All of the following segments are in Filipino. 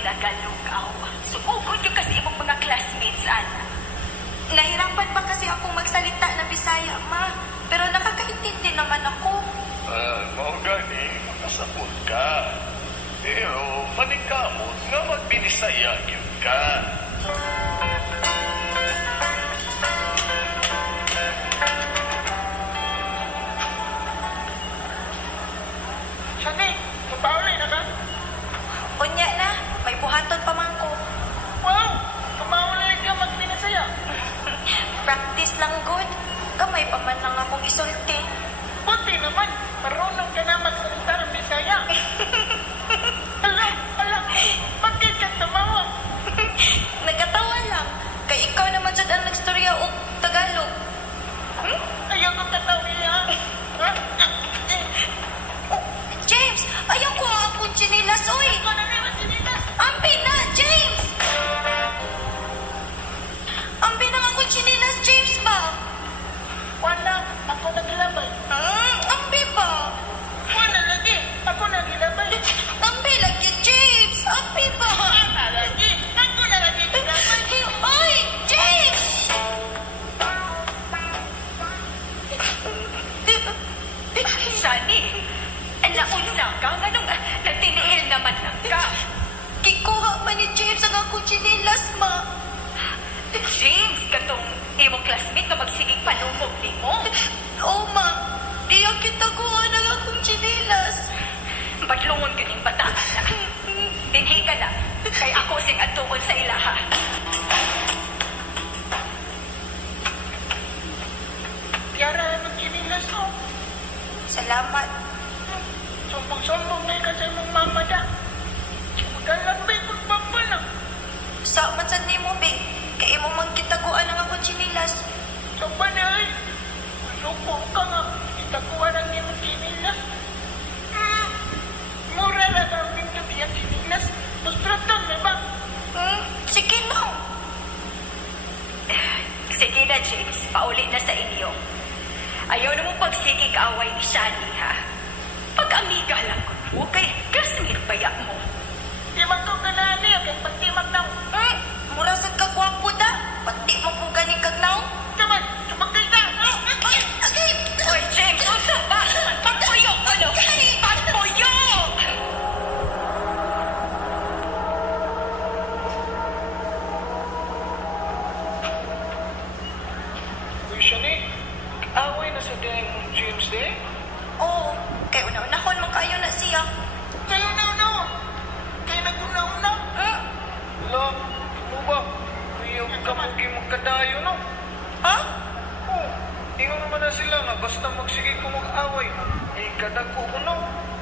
kinagalugaw. Sumugod yung kasi imong mga classmates, ana. Nahirapan pa kasi akong magsalita ng Bisaya, ma. Pero nakakaintindi naman ako. Mao gani, makasapot ka. Pero maningkamot nga magbinisaya yun ka. Sani, mapauli na ka? Unya na, may buhaton pa man ko. Wow! Mapauli ka magbinasaya. Practice lang good. Gamay pa man lang akong isulti. Buti naman, marunong ka na magsalita ng Bisaya. Ala, bakit ka tumawa? Nagkatawa lang. Kay ikaw naman dyan ang nagstorya o Tagalog. Ayaw ko katawiya. Oh, James, ayaw ko akong chinilas, oy. Ako na naman sinilas. Ambi na, James! Ambi na akong chinilas, James ba? Wala, ako nagilabay. Ambi ba? Wala lagi, ako nagilabay. Ambi lagi, James! Ambi ba? Wala lagi, ako na lagi nagilabay. Oy, James! Shani, naunsa ka? Anong nagtiniil naman lang ka? Kikuha pa ni James ang akong chinilas, ma. James, katong imong classmate na magsigig palumog ni mo? Oo, ma. Diyan kita kuha ng akong chinilas. Badlungon ganing bataan na. Dinhi ka na, kay ako sing atuon sa ilaha. Yara, magkinilas ko. Salamat. Sumbong-sumbong na ka sa imong mama da. Magkalambay kung papa lang. Sa mansad ni mo, Big. Kaya mo magkitaguan ng akong chinilas. So pa na ay. Lupo ka nga. Itakuha ng imong kinilas. Mura na ang pinto diya kinilas. Pustraton na ba? Sige na. Sige na, James. Pauli na sa inyo. Ayaw na mong pagsigig away ni Shani, ha? Pag-amiga lang ko, kay classmate baya mo. Di man ko ganaan niya. Kaya pati magnaw. Mura sa kagwapo da. Pati mo kung ganing kagnaw. Naman, sumagkay ka. Agay! Oy, James, unsa ba? Pagpuyok, ano? Pagpuyok! Uy, Shani. Away na sa ding James day. Oo. Kaya una-unahon man kayo na siya. Kayo na. Kaya naguna-una. Wala, mo ba? Kuya, kamugi magkadayo, no? Ha? Oo, ingon naman na sila nga basta magsige ko mag-away. Kadag ko no?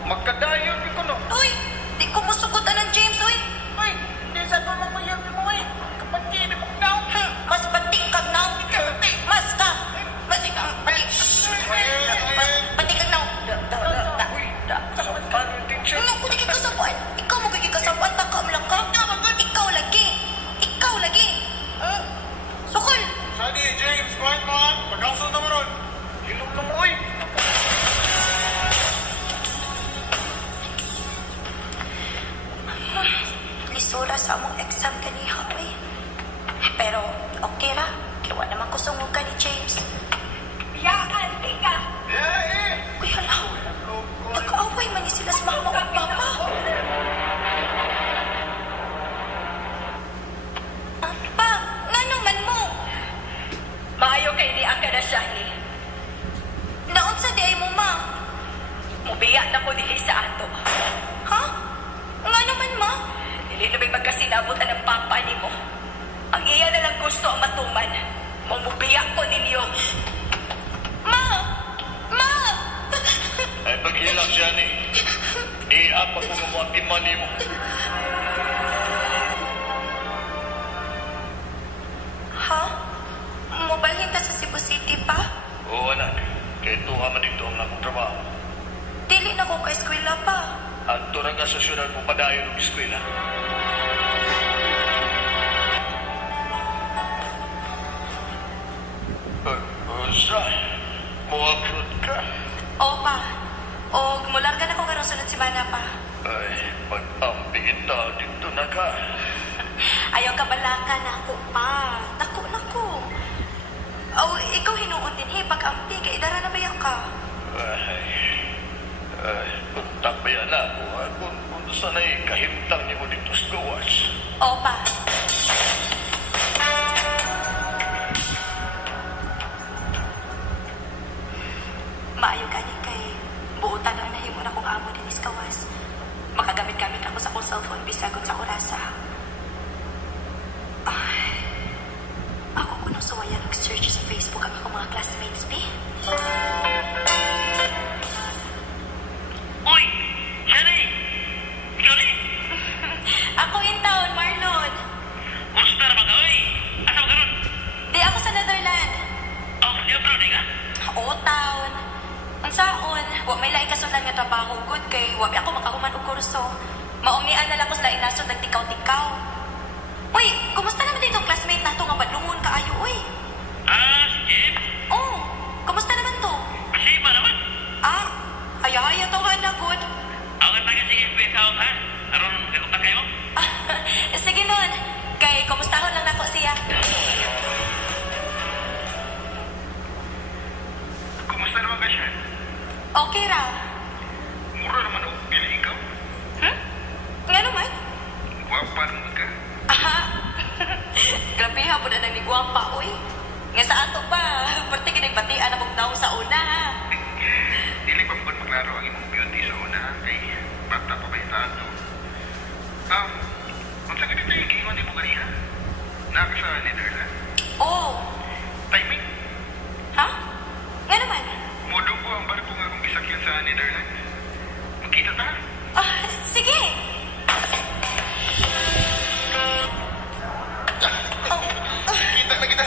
Magkadayo ko no? Uy! Di ko musugutan ng James, uy! Ay, di sa ko mamuyag mo eh. Kapag kini mo daw. Mas pati kagnaw. Mas ka! Mas pati. Pati kagnaw. Sampal yung teacher. Ano ko di kikasapuan? Ikaw mo kikasapuan. Taka mo lang ka. Ikaw lagi. Ikaw lagi. Sukol! Shani, James, quiet mo ha. Pag-ausol naman ron. Hilong lang oy. Lisura sa among exam kaniha, uy. Pero, okay ra. Kiwa naman ko sungog ka ni James. Yaan, tika! Uy, hala. Nag-away man ni sila sa mama o papa. Pa, nga naman mo. Maayo kay di ang kada Shani. Naunsa di ay mo, ma? Mubiya na ko dihi sa ato. Ha? Nga naman, ma? Dili na may magkasinabot ang papa ni mo. Ang iya na lang gusto ang matuman. Mamubiya ko ninyo. Ma! Ma! Ay, pag-ilang siya ni. Apa ko mo ang timani mo. Ha? Mobalhin ka sa Cebu City pa? Oo, anak. Kaya ito man dito ang akong trabaho. Dili na ko ka eskwela pa. At ito ka sa syudad mo padayon ng eskwela. Saan? Muwakrot ka? Oo pa. O, mularga na ko karong sunod semana pa. Ay, pag-ambing ita dito na ka. Ayaw ka balaka na ako pa. Naku. Aw, ikaw hinuon din, pag-ampi, kay idara na bayan ka. Kung tabayan na ako, kung sana'y kahintang niyo dito sa gawas. Opa. Maayo gani kay buutan ang nahimo na kong amo din is kawas. Makagamit-gamit ako sa akong cellphone bisagod sa orasa. Ay, ako kuno suwayan nag-search sa Facebook ang akong mga classmates, P. Uy! Shani! Shani! Ako in town, Marlon. Kumusta naman ka, uy? Asa mo ka ron? Di ako sa Netherlands. Oh, di ba, di ka? Oo, town. Ang saon, wa may laing kasundan nga trabaho, good kay wa ako makahuman og kurso. Maumian na lang ko sa laing nasod nagtikaw-tikaw. Uy, kumusta naman dito classmate nato nga badlungon kaayo, uy? Si Jim? Oh, kumusta naman to? Kasi ba naman? Haya-haya to nga na, good. Ako ka taga sige, pwede ha? Aron, kagutan kayo? Sige nun, kay kumustahon lang nako siya. Kumusta naman ka siya? Okay raw. Mura naman ako pili ikaw. Nga naman? Guwapa naman ka. Grabe ha, po na nang niguwapa, uy. Nga sa ato pa, pati kinagbatian na mong sa una, ha? Dili pa mo maglaro ang imong beauty sa una kay bata pa ba yung tato. Kung sa ganito yung gingon di mo ganiha, naka sa Netherlands. Oh, Timing, ha? Nga naman? modo ko ang barko nga akong gisakyan sa Netherlands. Magkita ta? Sige. Kita na kita.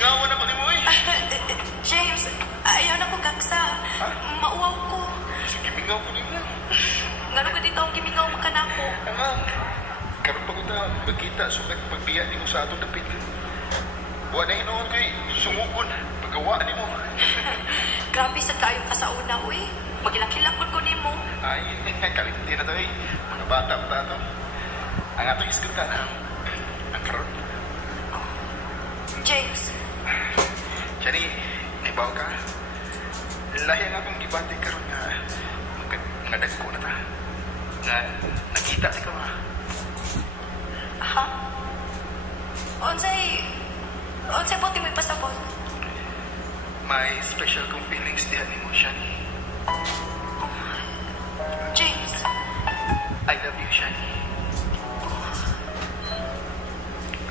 Ngawan ako ni mo eh. James, ayaw na ko kaksa. Mauwaw ko. Sige, mingaw ko ni mo. Ngano ko dito ang gimingaw makanako. Karon pa ko ta magkita so pagbiya ni mo sa atong dapit. Wa na hinoon kay sumugon paggawa ni mo. Grabe sa kayo ka sa una, uy. Magilakilakon ko nimo. Ay, kalimti na to eh. Mga bata pa tato. Ang atong iskutan ang karon. James, Chani, naibaw ka. Lahi ang akong gibati karon nga dagko na ta. Nga nakita ti ka ma. ha? Onsay puti mo ipasabot? May special kong feelings dihan ni mo, Shani. James, I love you, Shani.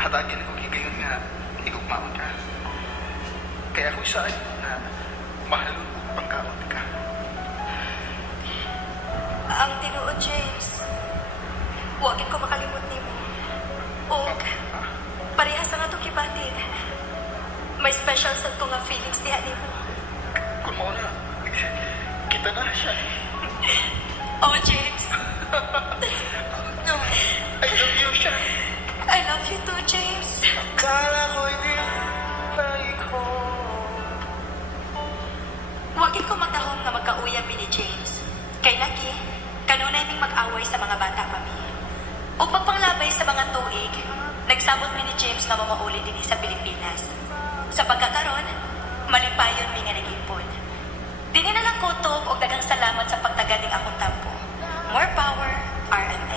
Hatagin ko gigayon nga igugmaon ka. Kaya ako isaan na mahal ko pangkaon ka. ang tinuod, James. Huwagin ko makalimot nimo. O, parehas ang atong kibatid. May special sad ko nga feelings diha nimo. Kung mo na, kita na, Shani. Oh, James. I love you, Shani. I love you too, James. Kala ko'y di tayo ko. Huwagin ko magdahom nga magkauyab ni James. Kay lagi, kanunay ning mag-away sa mga bata mami. O pagpanglabay sa mga tuig, nagsabot mi ni James nga mamauli din sa Pilipinas. Sa pagkakaroon, malipayon mi nga nag-ipon. Dini na lang kutob og daghang salamat sa pagtagad ning akong tampo. More power, R&M.